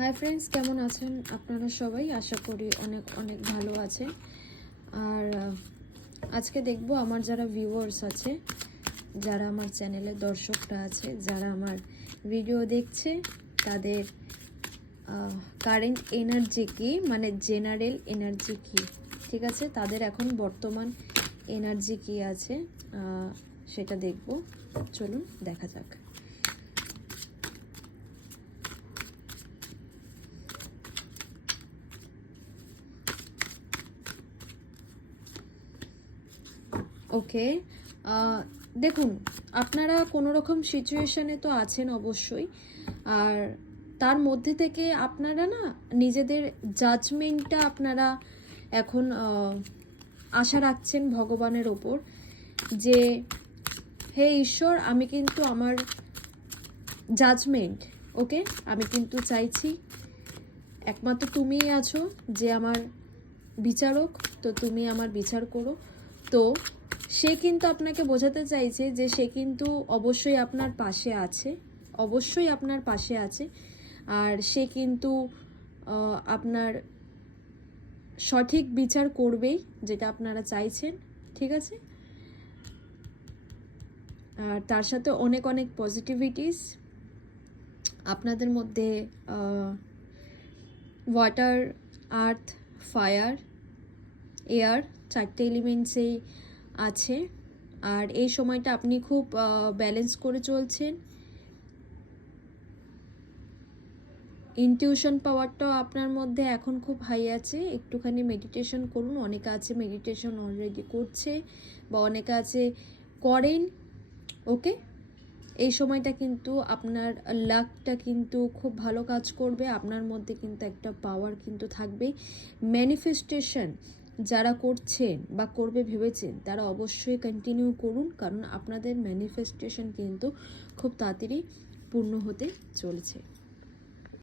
Hi friends, কেমন আছেন আপনারা সবাই? আশা করি অনেক অনেক ভালো আছেন। আর আজকে দেখব আমার যারা ভিউয়ার্স আছে, যারা আমার চ্যানেলের দর্শকরা আছে, যারা আমার ভিডিও দেখছে, তাদের কারেন্ট এনার্জি কি, মানে জেনারেল এনার্জি কি, ঠিক আছে? তাদের এখন বর্তমান এনার্জি কি আছে সেটা দেখব। চলুন দেখা যাক। ওকে, দেখুন, আপনারা কোনো রকম সিচুয়েশানে তো আছেন অবশ্যই। আর তার মধ্যে থেকে আপনারা না নিজেদের জাজমেন্টটা আপনারা এখন আশা রাখছেন ভগবানের ওপর, যে হে ঈশ্বর, আমি কিন্তু আমার জাজমেন্ট, ওকে, আমি কিন্তু চাইছি একমাত্র তুমিই আছো যে আমার বিচারক, তো তুমি আমার বিচার করো। তো সে কিন্তু আপনাকে বোঝাতে চাইছে যে সে কিন্তু অবশ্যই আপনার পাশে আছে, অবশ্যই আপনার পাশে আছে। আর সে কিন্তু আপনার সঠিক বিচার করবেই, যেটা আপনারা চাইছেন, ঠিক আছে? আর তার সাথে অনেক অনেক পজিটিভিটিস আপনাদের মধ্যে, ওয়াটার, আর্থ, ফায়ার, এয়ার, চারটে এলিমেন্টসেই আছে। আর এই সময়টা আপনি খুব ব্যালেন্স করে চলছেন। ইনটিউশন পাওয়ারটাও আপনার মধ্যে এখন খুব হাই আছে। একটুখানি মেডিটেশন করুন। অনেকে আছে মেডিটেশন অলরেডি করছে, বা অনেকে আছে করেন, ওকে? এই সময়টা কিন্তু আপনার লাকটা কিন্তু খুব ভালো কাজ করবে। আপনার মধ্যে কিন্তু একটা পাওয়ার কিন্তু থাকবে। ম্যানিফেস্টেশন যারা করছেন বা করবে ভেবেছেন, তারা অবশ্যই কন্টিনিউ করুন, কারণ আপনাদের ম্যানিফেস্টেশন কিন্তু খুব তাড়াতাড়ি পূর্ণ হতে চলেছে।